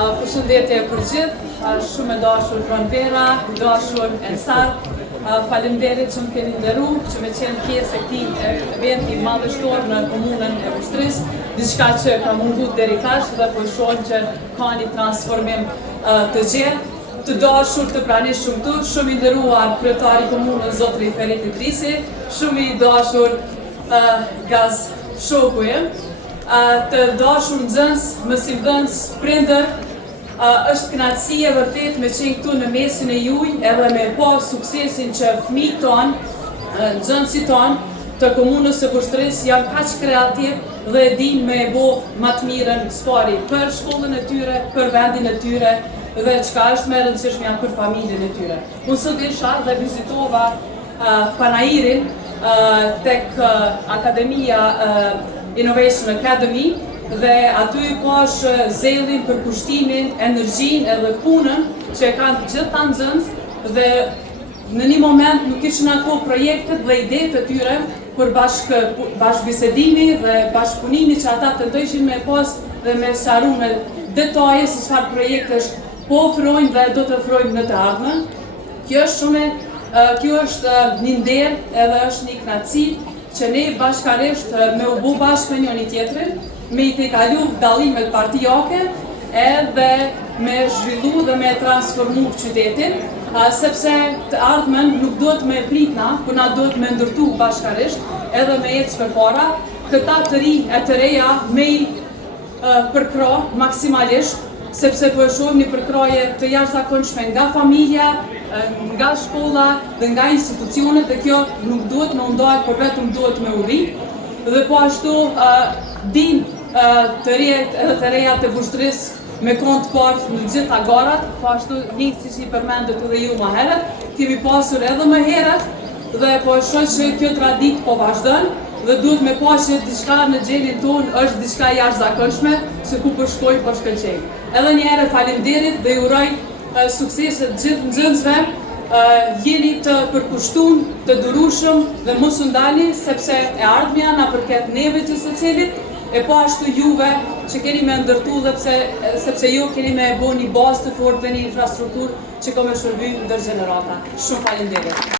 Përshëndetje për gjithë, shumë e dashur pranvera, dashur Ensar, faleminderit që më keni nderu, që me qenë pjesë e këtij eventi madhështor në komunën e Vështrisë, diçka që ka mungut deri tash dhe po shohim që ka një transformim të gjerë. Të dashur të pranishëm këtu, shumë i nderuar kryetari i komunës zotri Ferit Idrisi, shumë i dashur Gaz Shokuj, të dashur nxënës, mësimdhënës, prindër, është kënaqësi e vërtet me qenë këtu në mesin e juaj edhe me pa suksesin që fëmijët tonë, nxënësit tonë të komunës së Vështrisë janë kaq kreativ dhe e dinë me bo më të mirën spari për shkollën e tyre, për vendin e tyre dhe çka është më e rëndësishme për familjen e tyre. Unë sot isha dhe vizitova Panairin tek Akademia Innovation Academy dhe aty ka zellin për kushtimin, energjinë edhe punën që kanë gjithë ta nxënës dhe në një moment nuk ishin ato projektet dhe idetë të tyre për bashkëbisedimi dhe bashkëpunimi që ata tentojshin me pas dhe me sqaru me detaje se çfarë projektesh po ofrojnë dhe do të ofrojnë në të ardhmen. Kjo është një nder edhe është një kënaqësi që ne bashkarisht me u bë bashkë me njëri tjetrin, me i tejkalu dallimet partijake edhe me zhvillu dhe me transformu qytetin, sepse të ardhmen nuk duhet me pritna, por na duhet me ndërtu bashkarisht edhe me ecë përpara, këta të ri e të reja me i përkro maksimalisht, sepse po e shohim një përkroje të jashtëzakonshme nga familja, nga shkolla dhe nga institucionet dhe kjo nuk duhet me undohet, por vetëm duhet me urrit. Dhe po ashtu din të rijet edhe të reja të Vështrisë me kont partë në gjitha garat, po ashtu një që i përmendet edhe ju më herët, kemi pasur edhe më herët dhe po e shoh që kjo tradit po vazhdon dhe duhet me pa që diçka në gjenin tonë është diçka jashtëzakonshme, se ku po shkoj po shkëlqej. Edhe një herë faleminderit dhe ju uroj sukseset gjithë nxënësve, jeni të përkushtuar, të durueshëm dhe mos u ndani sepse e ardhmja na përket neve të secilit, e po ashtu juve që keni me ndërtu dhe sepse ju keni me bo një bazë të fortë dhe një infrastrukturë që ka me shërby ndër gjenerata. Shumë faleminderit.